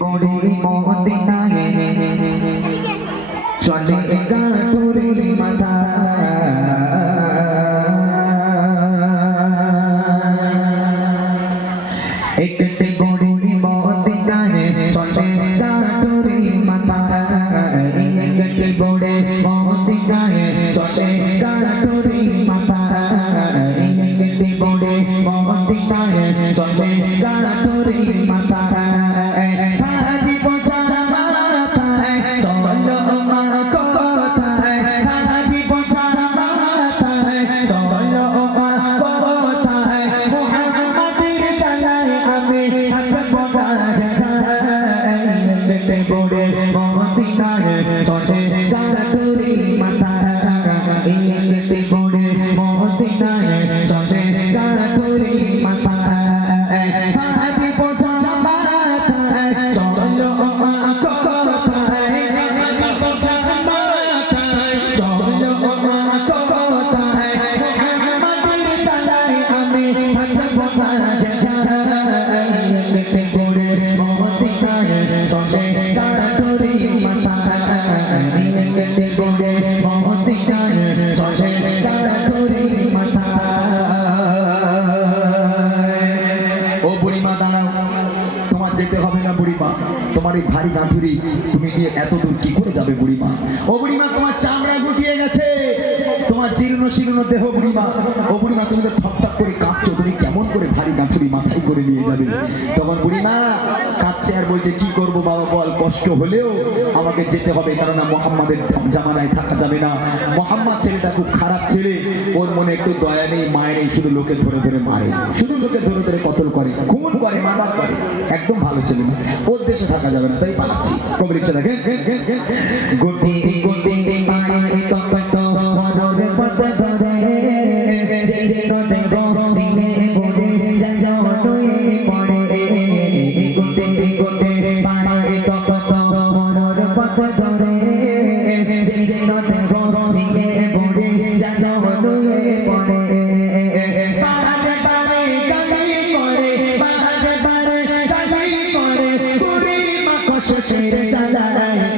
পড়ে মদিনায় চলে গাটুরি মাথা একটি পড়ে মদিনায় চলে গাটুরি মাথা একটি পড়ে মদিনায় চলে গাটুরি মাথা একটি পড়ে মদিনায় চলে গাটুরি মাথা তোমার এই ভারী গাঁঠুরি তুমি নিয়ে এত দূর কি করে যাবে বুড়িমা? ও বুড়িমা, তোমার চামড়া গুটিয়ে গেছে, তোমার জীর্ণ শীর্ণ দেহ বুড়িমা। ও বুড়িমা, তুমি তো থপথপ করে কাঁপছো, তুমি কেমন করে ভারী গাঁঠুরি মাথায় করে নিয়ে যাবে? তখন বুড়িমা কাঁদছে আর বলছে, কি করবো বাবা বল, কষ্ট হলেও আমাকে যেতে হবে, কারণ মোহাম্মদের জামানায় থাকা যাবে না। মোহাম্মদ ছেলেটা খুব খারাপ ছেলে, ওর মনে একটু দয়া নেই, মায়া নেই, শুধু লোকে ধরে ধরে মারে, শুধু লোকে ধরে ধরে কতল করে, খুন করে, মার্ডার করে, একদম ভালো ছেলে না। ওর দেশে থাকা যাবে না, তাই পালাচ্ছি। কবে লিখছে দেখে গুটি গুটি পায়ে কত বড় পথ ধরে যেতে গরমে পড়ে যাও তুই পড়ে গুটি গুটি পায়ে কত বড় পথ ধরে যেতে গরমে পড়ে যাও তুই পড়ে বারে বারে গালি করে, বারে বারে গালি করে, বুড়ি মা কষ্ট ছেড়ে চালায়